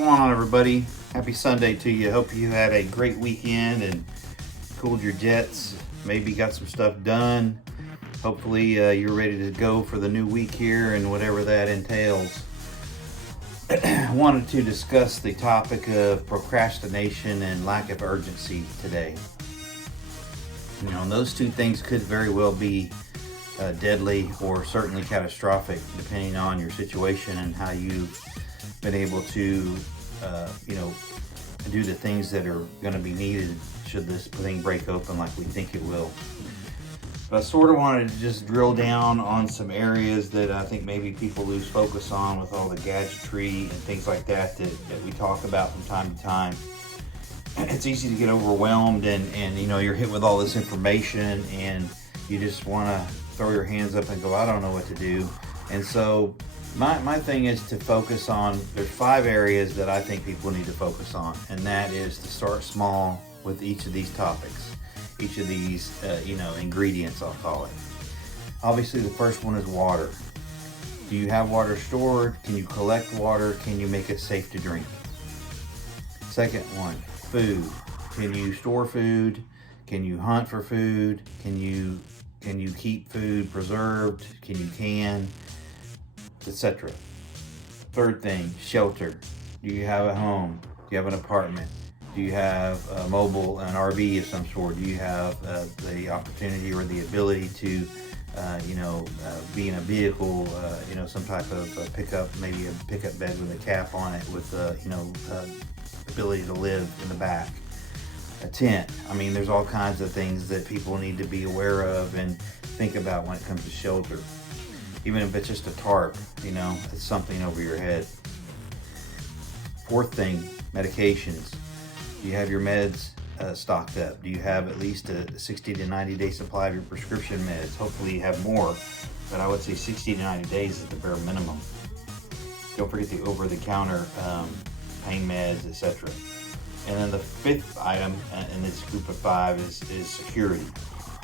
going on, everybody? Happy Sunday to you. Hope you had a great weekend and cooled your jets. Maybe got some stuff done. Hopefully you're ready to go for the new week here and whatever that entails. I wanted to discuss the topic of procrastination and lack of urgency today. You know, and those two things could very well be deadly or certainly catastrophic depending on your situation and how you've been able to do the things that are going to be needed should this thing break open like we think it will. But I sort of wanted to just drill down on some areas that I think maybe people lose focus on with all the gadgetry and things like that we talk about from time to time. It's easy to get overwhelmed and you're hit with all this information and you just want to throw your hands up and go, I don't know what to do. And so my thing is to focus on, there's 5 areas that I think people need to focus on, and that is to start small with each of these topics, each of these ingredients, I'll call it. Obviously the first one is water. Do you have water stored? Can you collect water? Can you make it safe to drink? Second one, food. Can you store food? Can you hunt for food? Can you keep food preserved? Can you can? Etc. Third thing, shelter. Do you have a home? Do you have an apartment? Do you have a mobile, an RV of some sort? Do you have the opportunity or the ability to, be in a vehicle, some type of pickup, maybe a pickup bed with a cap on it with, ability to live in the back? A tent. I mean, there's all kinds of things that people need to be aware of and think about when it comes to shelter. Even if it's just a tarp, it's something over your head. Fourth thing, medications. Do you have your meds stocked up? Do you have at least a 60 to 90 day supply of your prescription meds? Hopefully you have more, but I would say 60 to 90 days is the bare minimum. Don't forget the over-the-counter pain meds, etc. And then the 5th item in this group of 5 is security.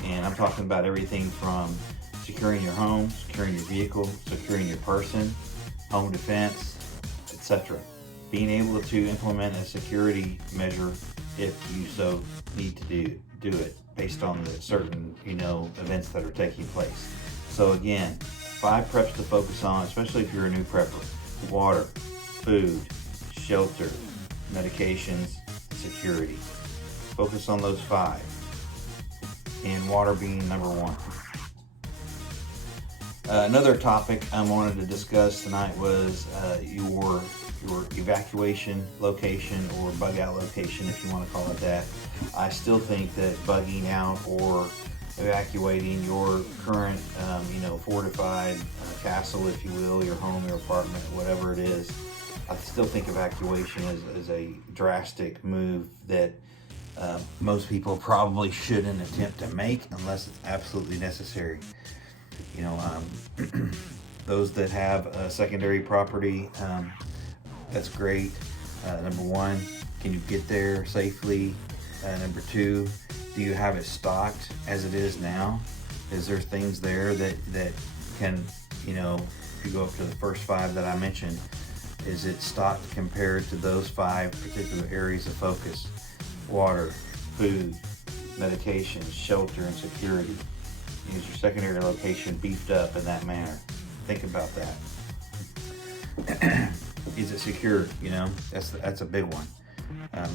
And I'm talking about everything from securing your home, securing your vehicle, securing your person, home defense, etc. Being able to implement a security measure if you so need to do it based on the certain, events that are taking place. So again, 5 preps to focus on, especially if you're a new prepper. Water, food, shelter, medications, security. Focus on those 5. And water being number 1. Another topic I wanted to discuss tonight was your evacuation location or bug out location, if you want to call it that. I still think that bugging out or evacuating your current, fortified castle, if you will, your home, your apartment, whatever it is, I still think evacuation is a drastic move that most people probably shouldn't attempt to make unless it's absolutely necessary. Those that have secondary property, that's great. Number 1, can you get there safely? Number 2, do you have it stocked as it is now? Is there things there that can, if you go up to the first 5 that I mentioned, is it stocked compared to those 5 particular areas of focus? Water, food, medications, shelter, and security. Is your secondary location beefed up in that manner? Think about that. Is it secure? That's a big one.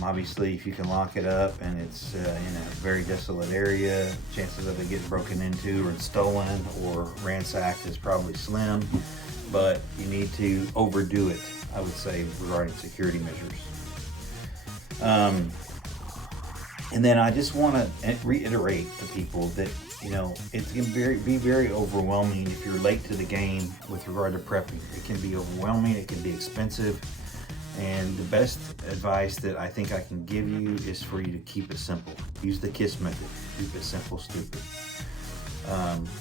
Obviously, if you can lock it up and it's in a very desolate area, chances of it getting broken into or stolen or ransacked is probably slim, but you need to overdo it, I would say, regarding security measures. And then I just want to reiterate to people that it can be very overwhelming if you're late to the game with regard to prepping. It can be overwhelming, it can be expensive, and the best advice that I think I can give you is for you to keep it simple. Use the KISS method. Keep it simple, stupid.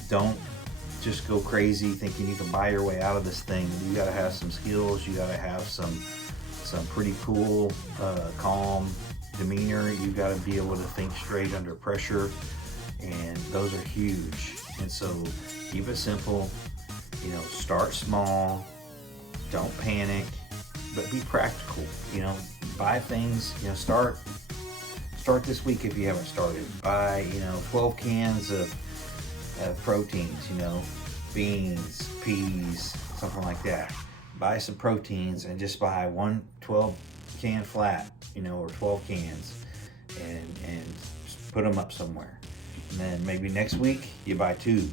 Don't just go crazy thinking you can buy your way out of this thing. You got to have some skills. You got to have some pretty cool, calm demeanor. You got to be able to think straight under pressure. And those are huge. And so keep it simple, start small, don't panic, but be practical. You know, buy things. You know, start this week if you haven't started. Buy 12 cans of proteins. You know, beans, peas, something like that. Buy some proteins and just buy 12 can flat. Or 12 cans, and just put them up somewhere. And then maybe next week you buy 2,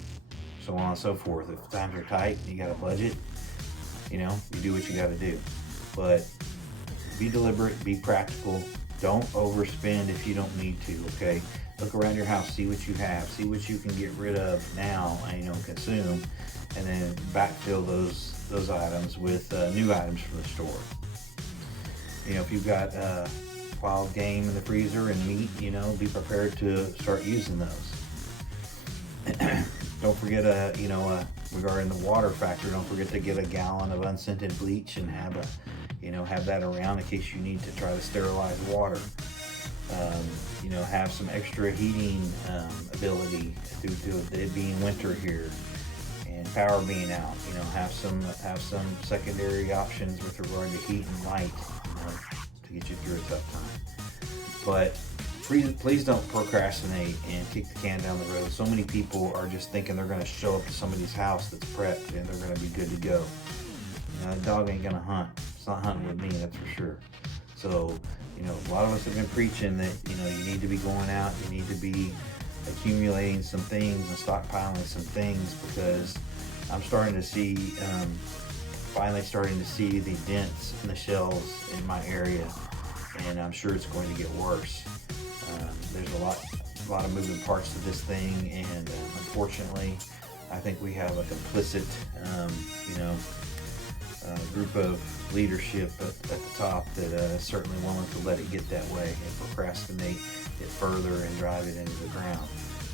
so on and so forth. If times are tight, you got a budget. You do what you got to do. But be deliberate, be practical. Don't overspend if you don't need to. Okay, look around your house, see what you have, see what you can get rid of now, and consume, and then backfill those items with new items from the store. If you've got wild game in the freezer and meat, be prepared to start using those. Don't forget, regarding the water factor, don't forget to get a gallon of unscented bleach and have that around in case you need to try to sterilize water. Have some extra heating ability due to it being winter here and power being out. Have some secondary options with regard to heat and light. To get you through a tough time. But please don't procrastinate and kick the can down the road. So many people are just thinking they're going to show up to somebody's house that's prepped and they're going to be good to go. The dog ain't going to hunt. It's not hunting with me, that's for sure. So, a lot of us have been preaching that, you need to be going out, you need to be accumulating some things and stockpiling some things, because I'm finally starting to see the dents in the shelves in my area, and I'm sure it's going to get worse. There's a lot of moving parts to this thing, and unfortunately, I think we have a complicit, group of leadership at the top that is certainly willing to let it get that way and procrastinate it further and drive it into the ground.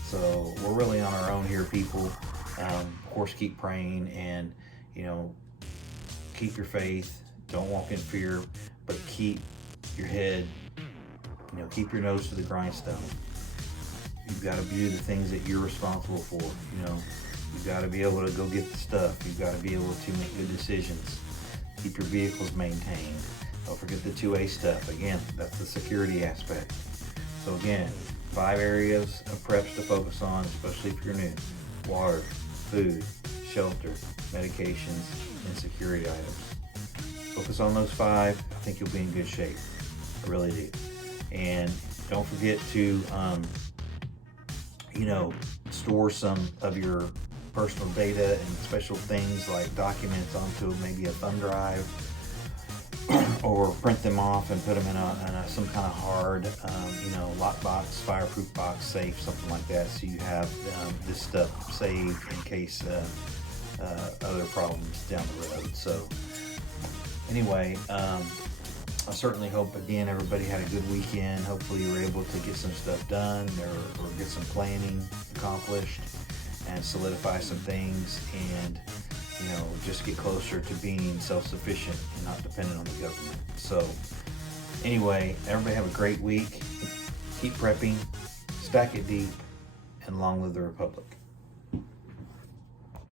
So we're really on our own here, people. Of course, keep praying and, keep your faith. Don't walk in fear, but keep your head, keep your nose to the grindstone. You've got to view the things that you're responsible for. You've got to be able to go get the stuff. You've got to be able to make good decisions. Keep your vehicles maintained. Don't forget the 2A stuff. Again, that's the security aspect. So again, 5 areas of preps to focus on, especially if you're new. Water, food, shelter, medications, and security items. Focus on those 5. I think you'll be in good shape. I really do. And don't forget to, store some of your personal data and special things like documents onto maybe a thumb drive, or print them off and put them in some kind of hard, lockbox, fireproof box, safe, something like that, so you have this stuff saved in case other problems down the road. So anyway, I certainly hope, again, everybody had a good weekend. Hopefully you were able to get some stuff done or get some planning accomplished and solidify some things, and just get closer to being self-sufficient and not dependent on the government. So anyway, everybody have a great week. Keep prepping, stack it deep, and long live the Republic.